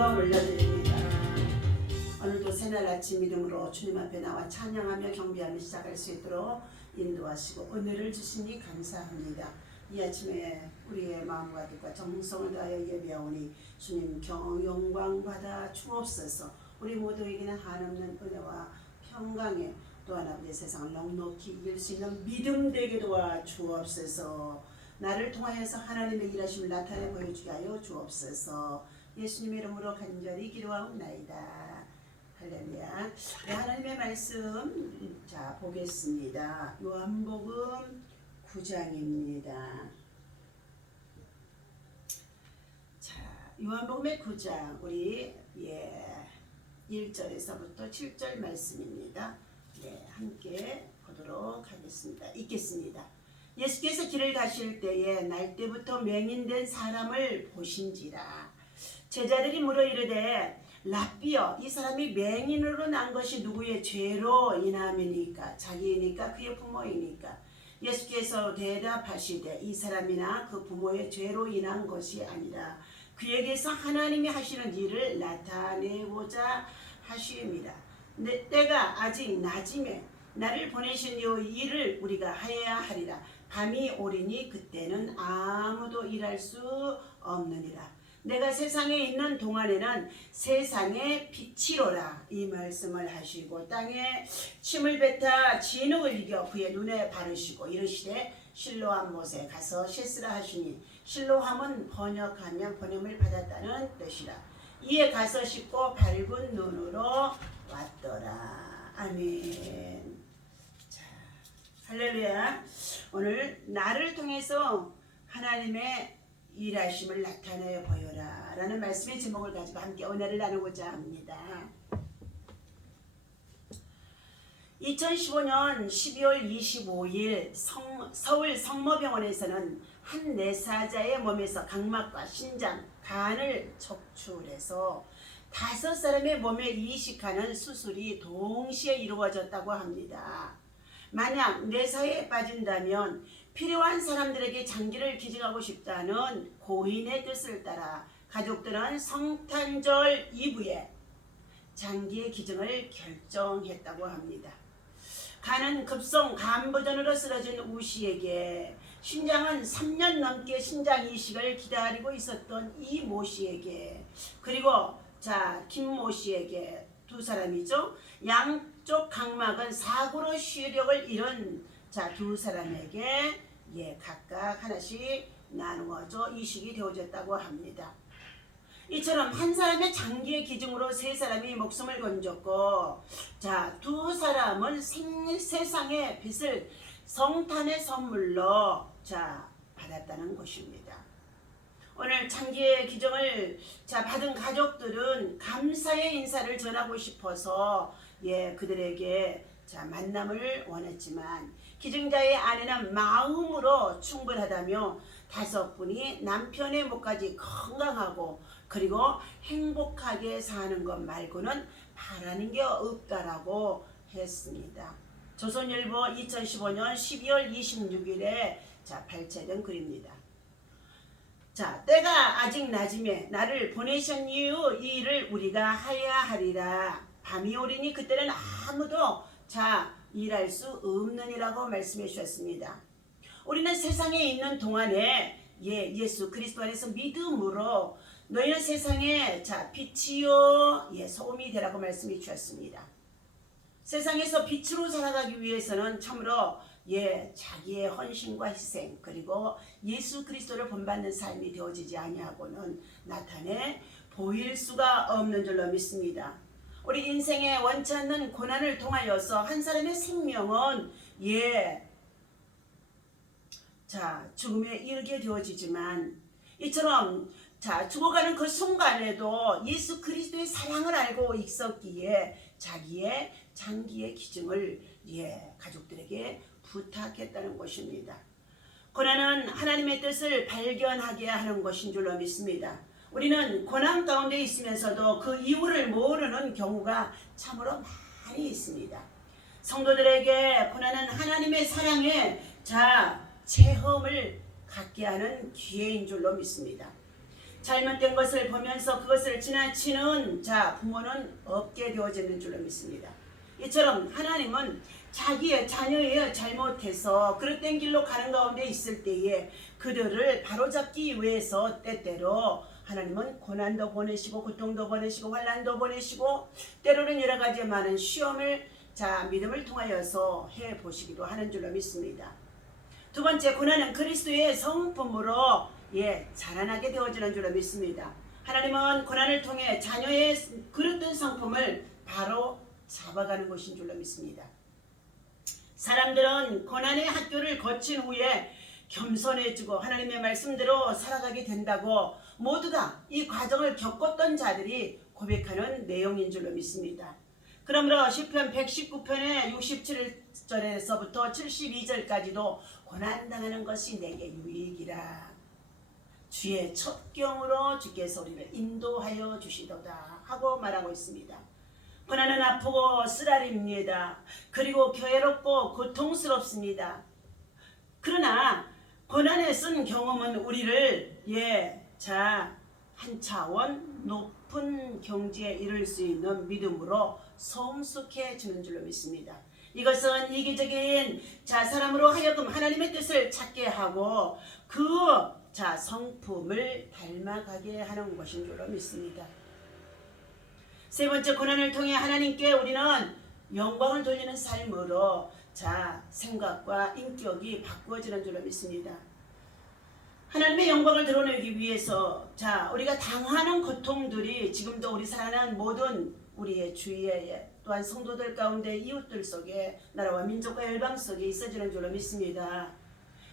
영광 올려드립니다. 오늘도 새날 아침 믿음으로 주님 앞에 나와 찬양하며 경배하며 시작할 수 있도록 인도하시고 은혜를 주시니 감사합니다. 이 아침에 우리의 마음과 뜻과 정성을 다하여 예배하오니 주님 영광 받아 주옵소서. 우리 모두에게는 한없는 은혜와 평강에 또한 아버지 세상을 넉넉히 이길 수 있는 믿음 되게 도와 주옵소서. 나를 통하여서 하나님의 일하심을 나타내 보여주게 하여 주옵소서. 예수님의 이름으로 간절히 기도하옵나이다. 할렐루야. 네, 하나님의 말씀 자 보겠습니다. 요한복음 9장입니다. 자, 요한복음의 9장 우리 1절에서부터 7절 말씀입니다. 네, 함께 보도록 하겠습니다. 읽겠습니다. 예수께서 길을 가실 때에 날때부터 맹인된 사람을 보신지라. 제자들이 물어 이르되 랍비여, 이 사람이 맹인으로 난 것이 누구의 죄로 인함이니까? 자기이니까 그의 부모이니까? 예수께서 대답하시되 이 사람이나 그 부모의 죄로 인한 것이 아니라 그에게서 하나님이 하시는 일을 나타내고자 하심이라. 때가 아직 낮임에 나를 보내신 이 일을 우리가 하여야 하리라. 밤이 오리니 그때는 아무도 일할 수 없느니라. 내가 세상에 있는 동안에는 세상의 빛이로라. 이 말씀을 하시고 땅에 침을 뱉어 진흙을 이겨 그의 눈에 바르시고 이르시되 실로암 못에 가서 씻으라 하시니 실로암은 번역하면 번임을 받았다는 뜻이라. 이에 가서 씻고 밝은 눈으로 왔더라. 아멘. 자, 할렐루야. 오늘 나를 통해서 하나님의 일하심을 나타내어 보여라 라는 말씀의 제목을 가지고 함께 은혜를 나누고자 합니다. 2015년 12월 25일 서울 성모병원에서는 한 내사자의 몸에서 각막과 신장, 간을 척출해서 5사람의 몸에 이식하는 수술이 동시에 이루어졌다고 합니다. 만약 내사에 빠진다면 필요한 사람들에게 장기를 기증하고 싶다는 고인의 뜻을 따라 가족들은 성탄절 이브에 장기의 기증을 결정했다고 합니다. 간은 급성 간부전으로 쓰러진 우 씨에게, 신장은 3년 넘게 신장 이식을 기다리고 있었던 이 모 씨에게, 그리고 김모 씨에게 두 사람이죠. 양쪽 각막은 사고로 시력을 잃은 두 사람에게 각각 하나씩 나누어져 이식이 되어졌다고 합니다. 이처럼 한 사람의 장기의 기증으로 3사람이 목숨을 건졌고, 두 사람은 세상의 빛을 성탄의 선물로 받았다는 것입니다. 오늘 장기의 기증을 받은 가족들은 감사의 인사를 전하고 싶어서 그들에게 만남을 원했지만 기증자의 아내는 마음으로 충분하다며 5분이 남편의 목까지 건강하고 그리고 행복하게 사는 것 말고는 바라는 게 없다라고 했습니다. 조선일보 2015년 12월 26일에 발췌된 글입니다. 때가 아직 낮음에 나를 보내신 이후 이 일을 우리가 하여야 하리라. 밤이 오리니 그때는 아무도 일할 수 없느니라고 말씀해 주셨습니다. 우리는 세상에 있는 동안에 예수 그리스도 안에서 믿음으로 너희는 세상의 빛이요 소음이 되라고 말씀해 주셨습니다. 세상에서 빛으로 살아가기 위해서는 참으로 자기의 헌신과 희생 그리고 예수 그리스도를 본받는 삶이 되어지지 아니하고는 나타내 보일 수가 없는 줄로 믿습니다. 우리 인생에 원치 않는 고난을 통하여서 한 사람의 생명은 죽음에 이르게 되어지지만 이처럼 죽어가는 그 순간에도 예수 그리스도의 사랑을 알고 있었기에 자기의 장기의 기증을 가족들에게 부탁했다는 것입니다. 고난은 하나님의 뜻을 발견하게 하는 것인 줄로 믿습니다. 우리는 고난 가운데 있으면서도 그 이유를 모르는 경우가 참으로 많이 있습니다. 성도들에게 고난은 하나님의 사랑의 체험을 갖게 하는 기회인 줄로 믿습니다. 잘못된 것을 보면서 그것을 지나치는 부모는 없게 되어지는 줄로 믿습니다. 이처럼 하나님은 자기의 자녀의 잘못해서 그릇된 길로 가는 가운데 있을 때에 그들을 바로잡기 위해서 때때로 하나님은 고난도 보내시고 고통도 보내시고 환난도 보내시고 때로는 여러 가지 많은 시험을 믿음을 통하여서 해보시기도 하는 줄로 믿습니다. 두 번째, 고난은 그리스도의 성품으로 자라나게 되어지는 줄로 믿습니다. 하나님은 고난을 통해 자녀의 그릇된 성품을 바로 잡아가는 것인 줄로 믿습니다. 사람들은 고난의 학교를 거친 후에 겸손해지고 하나님의 말씀대로 살아가게 된다고 모두가 이 과정을 겪었던 자들이 고백하는 내용인 줄로 믿습니다. 그러므로 시편 119편의 67절에서부터 72절까지도 고난당하는 것이 내게 유익이라. 주의 첩경으로 주께서 우리를 인도하여 주시도다 하고 말하고 있습니다. 고난은 아프고 쓰라립니다. 그리고 괴롭고 고통스럽습니다. 그러나 고난에 쓴 경험은 우리를 한 차원 높은 경지에 이를 수 있는 믿음으로 성숙해 주는 줄로 믿습니다. 이것은 이기적인 사람으로 하여금 하나님의 뜻을 찾게 하고 그 성품을 닮아가게 하는 것인 줄로 믿습니다. 세 번째, 고난을 통해 하나님께 우리는 영광을 돌리는 삶으로 생각과 인격이 바꾸어지는 줄로 믿습니다. 하나님의 영광을 드러내기 위해서 우리가 당하는 고통들이 지금도 우리 사랑하는 모든 우리의 주위에 또한 성도들 가운데 이웃들 속에 나라와 민족과 열방 속에 있어지는 줄로 믿습니다.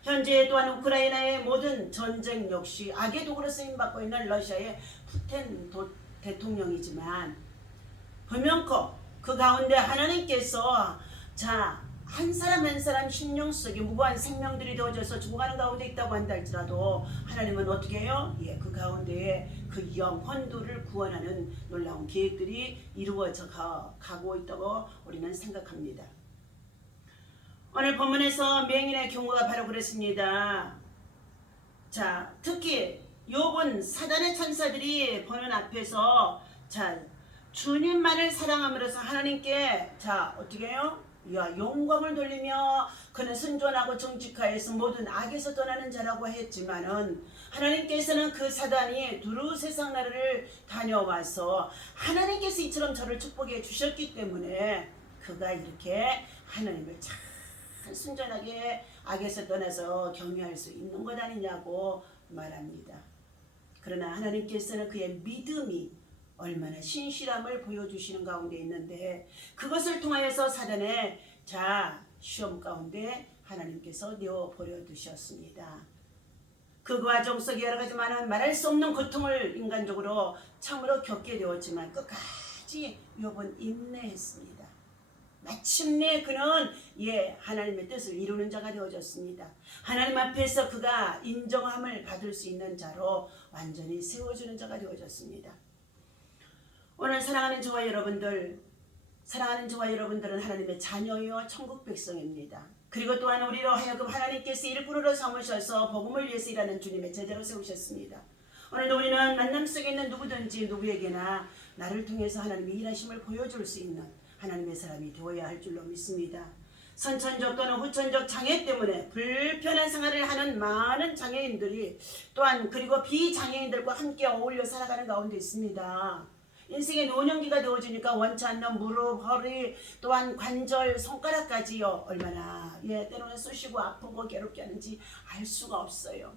현재 또한 우크라이나의 모든 전쟁 역시 악의 도구로 쓰임받고 있는 러시아의 푸틴 대통령이지만 분명코 그 가운데 하나님께서 한 사람 한 사람 심령 속에 무고한 생명들이 되어져서 죽어가는 가운데 있다고 한다 할지라도 하나님은 어떻게 해요? 그 가운데에 그 영혼들을 구원하는 놀라운 계획들이 이루어져 가고 있다고 우리는 생각합니다. 오늘 본문에서 맹인의 경우가 바로 그렇습니다. 특히 욥은 사단의 천사들이 보는 앞에서 주님만을 사랑함으로써 하나님께 어떻게 해요? 영광을 돌리며 그는 순전하고 정직하여서 모든 악에서 떠나는 자라고 했지만은 하나님께서는 그 사단이 두루 세상 나라를 다녀와서 하나님께서 이처럼 저를 축복해 주셨기 때문에 그가 이렇게 하나님을 참 순전하게 악에서 떠나서 경외할 수 있는 것 아니냐고 말합니다. 그러나 하나님께서는 그의 믿음이 얼마나 신실함을 보여주시는 가운데 있는데 그것을 통하여서 사단의 시험 가운데 하나님께서 내어버려 두셨습니다. 그 과정 속에 여러 가지 많은 말할 수 없는 고통을 인간적으로 참으로 겪게 되었지만 끝까지 욥은 인내했습니다. 마침내 그는 하나님의 뜻을 이루는 자가 되어졌습니다. 하나님 앞에서 그가 인정함을 받을 수 있는 자로 완전히 세워주는 자가 되어졌습니다. 오늘 사랑하는 저와 여러분들은 하나님의 자녀요 천국 백성입니다. 그리고 또한 우리로 하여금 하나님께서 일꾼으로 삼으셔서 복음을 위해서 일하는 주님의 제자로 세우셨습니다. 오늘도 우리는 만남 속에 있는 누구든지 누구에게나 나를 통해서 하나님의 일하심을 보여줄 수 있는 하나님의 사람이 되어야 할 줄로 믿습니다. 선천적 또는 후천적 장애 때문에 불편한 생활을 하는 많은 장애인들이 또한 그리고 비장애인들과 함께 어울려 살아가는 가운데 있습니다. 인생의 노년기가 되어지니까 원치 않는 무릎, 허리, 또한 관절, 손가락까지요 얼마나 때로는 쑤시고 아프고 괴롭게 하는지 알 수가 없어요.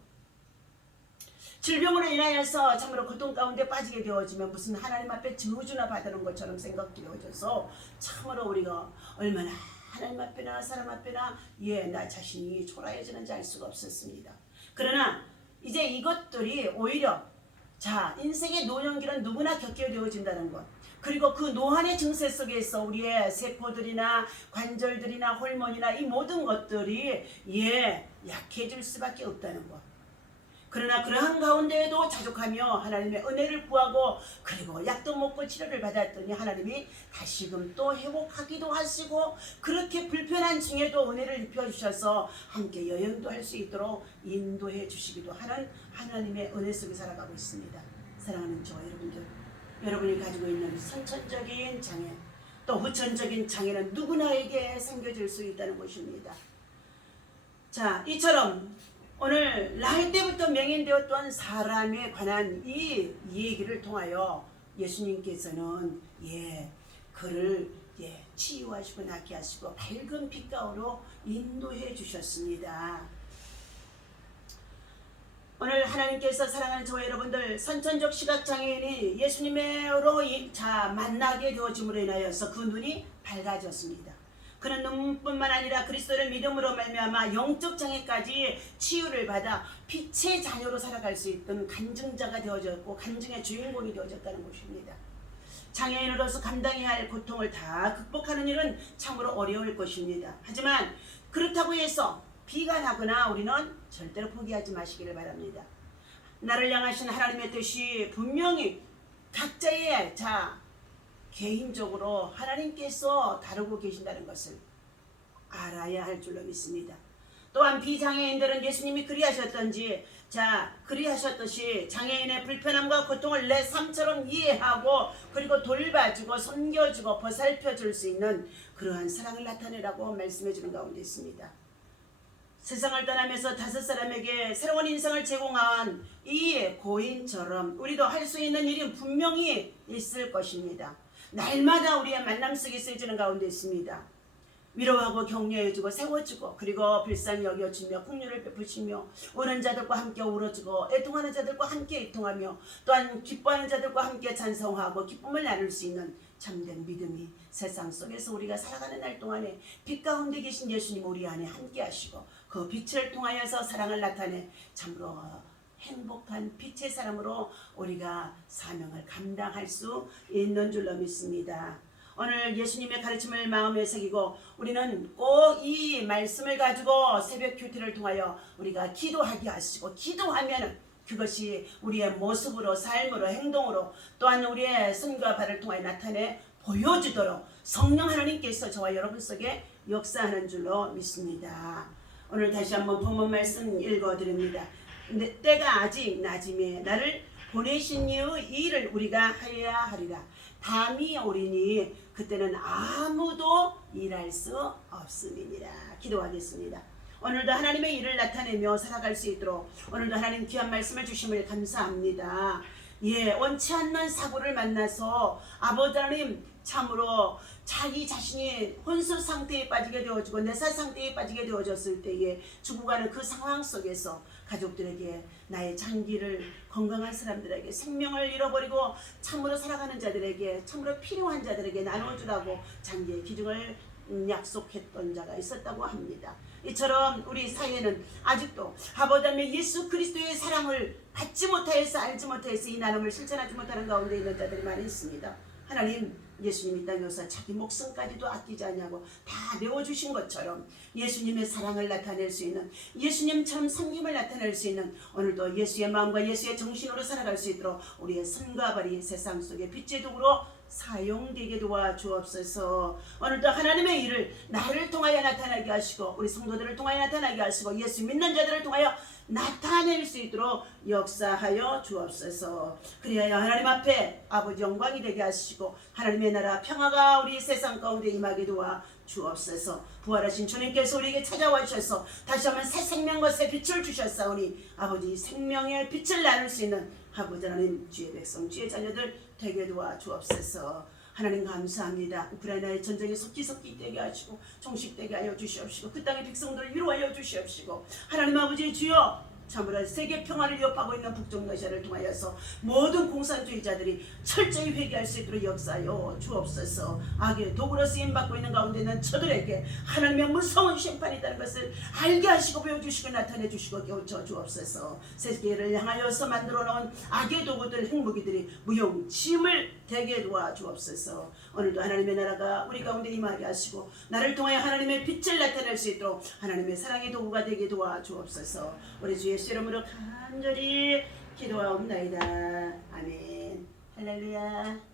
질병으로 인하여서 참으로 고통 가운데 빠지게 되어지면 무슨 하나님 앞에 저주나 받는 것처럼 생각이 되어져서 참으로 우리가 얼마나 하나님 앞에나 사람 앞에나 나 자신이 초라해지는지 알 수가 없었습니다. 그러나 이제 이것들이 오히려 인생의 노년기는 누구나 겪게 되어진다는 것, 그리고 그 노환의 증세 속에서 우리의 세포들이나 관절들이나 호르몬이나 이 모든 것들이 약해질 수밖에 없다는 것, 그러나 그러한 가운데에도 자족하며 하나님의 은혜를 구하고 그리고 약도 먹고 치료를 받았더니 하나님이 다시금 또 회복하기도 하시고 그렇게 불편한 중에도 은혜를 입혀주셔서 함께 여행도 할 수 있도록 인도해 주시기도 하는 하나님의 은혜 속에 살아가고 있습니다. 사랑하는 저와 여러분들, 여러분이 가지고 있는 선천적인 장애 또 후천적인 장애는 누구나에게 생겨질 수 있다는 것입니다. 자, 이처럼 오늘 날 때부터 맹인되었던 사람에 관한 이 얘기를 통하여 예수님께서는 그를 치유하시고 낫게 하시고 밝은 빛가으로 인도해 주셨습니다. 오늘 하나님께서 사랑하는 저와 여러분들, 선천적 시각장애인이 예수님으로 만나게 되어짐으로 인하여서 그 눈이 밝아졌습니다. 그는 눈뿐만 아니라 그리스도를 믿음으로 말미암아 영적 장애까지 치유를 받아 빛의 자녀로 살아갈 수 있던 간증자가 되어졌고 간증의 주인공이 되어졌다는 것입니다. 장애인으로서 감당해야 할 고통을 다 극복하는 일은 참으로 어려울 것입니다. 하지만 그렇다고 해서 비관하거나 우리는 절대로 포기하지 마시기를 바랍니다. 나를 향하신 하나님의 뜻이 분명히 각자의 개인적으로 하나님께서 다루고 계신다는 것을 알아야 할 줄로 믿습니다. 또한 비장애인들은 예수님이 그리하셨듯이 장애인의 불편함과 고통을 내 삶처럼 이해하고 그리고 돌봐주고 섬겨주고 보살펴줄 수 있는 그러한 사랑을 나타내라고 말씀해 주는 가운데 있습니다. 세상을 떠나면서 다섯 사람에게 새로운 인생을 제공한 이 고인처럼 우리도 할 수 있는 일이 분명히 있을 것입니다. 날마다 우리의 만남 속에 쓰여지는 가운데 있습니다. 위로하고 격려해주고 세워주고 그리고 불쌍히 여겨주며 긍휼을 베푸시며 우는 자들과 함께 울어주고 애통하는 자들과 함께 애통하며 또한 기뻐하는 자들과 함께 찬송하고 기쁨을 나눌 수 있는 참된 믿음이 세상 속에서 우리가 살아가는 날 동안에 빛 가운데 계신 예수님 우리 안에 함께 하시고 그 빛을 통하여서 사랑을 나타내 참으로 행복한 빛의 사람으로 우리가 사명을 감당할 수 있는 줄로 믿습니다. 오늘 예수님의 가르침을 마음에 새기고 우리는 꼭 이 말씀을 가지고 새벽 큐티를 통하여 우리가 기도하게 하시고 기도하면 그것이 우리의 모습으로 삶으로 행동으로 또한 우리의 손과 발을 통하여 나타내 보여주도록 성령 하나님께서 저와 여러분 속에 역사하는 줄로 믿습니다. 오늘 다시 한번 본문 말씀 읽어드립니다. 때가 아직 낮음에 나를 보내신 이의 일을 우리가 하여야 하리라. 밤이 오리니 그때는 아무도 일할 수 없음이니라. 기도하겠습니다. 오늘도 하나님의 일을 나타내며 살아갈 수 있도록 오늘도 하나님 귀한 말씀을 주심을 감사합니다. 원치 않는 사고를 만나서 아버지 하나님 참으로 자기 자신이 혼수 상태에 빠지게 되어지고 내사 상태에 빠지게 되어졌을 때에 죽어가는 그 상황 속에서 가족들에게 나의 장기를 건강한 사람들에게 생명을 잃어버리고 참으로 살아가는 자들에게 참으로 필요한 자들에게 나눠주라고 장기의 기중을 약속했던 자가 있었다고 합니다. 이처럼 우리 사회는 아직도 아버지 하나님 예수 그리스도의 사랑을 받지 못하여서 알지 못하여서 이 나눔을 실천하지 못하는 가운데 있는 자들이 많이 있습니다. 하나님 예수님이 땅에 오사 자기 목숨까지도 아끼지 않냐고 다 내어주신 것처럼 예수님의 사랑을 나타낼 수 있는 예수님처럼 섬김을 나타낼 수 있는 오늘도 예수의 마음과 예수의 정신으로 살아갈 수 있도록 우리의 손과 발이 세상 속의 빛의 도구로 사용되게 도와주옵소서. 오늘도 하나님의 일을 나를 통하여 나타나게 하시고 우리 성도들을 통하여 나타나게 하시고 예수 믿는 자들을 통하여 나타낼 수 있도록 역사하여 주옵소서. 그리하여 하나님 앞에 아버지 영광이 되게 하시고 하나님의 나라 평화가 우리 세상 가운데 임하게 도와 주옵소서. 부활하신 주님께서 우리에게 찾아와 주셔서 다시 한번 새 생명과 새 빛을 주셨사오니 아버지 생명의 빛을 나눌 수 있는 아버지 하나님 주의 백성 주의 자녀들 되게 도와 주옵소서. 하나님 감사합니다. 우크라이나의 전쟁이 속기속기 되게 하시고 종식되게 하여 주시옵시고 그 땅의 백성들을 위로하여 주시옵시고 하나님 아버지 주여 참으로 세계 평화를 위협하고 있는 북쪽 러시아를 통하여서 모든 공산주의자들이 철저히 회개할 수 있도록 역사하여 주옵소서. 악의 도구로 쓰임받고 있는 가운데 있는 저들에게 하나님의 무서운 심판이 있다는 것을 알게 하시고 보여주시고 나타내 주시고 깨우쳐 주옵소서. 세계를 향하여서 만들어 놓은 악의 도구들 핵무기들이 무용지임을 되게 도와 주옵소서. 오늘도 하나님의 나라가 우리 가운데 임하게 하시고 나를 통하여 하나님의 빛을 나타낼 수 있도록 하나님의 사랑의 도구가 되게 도와 주옵소서. 우리 주 예수 이름으로 간절히 기도하옵나이다. 아멘. 할렐루야.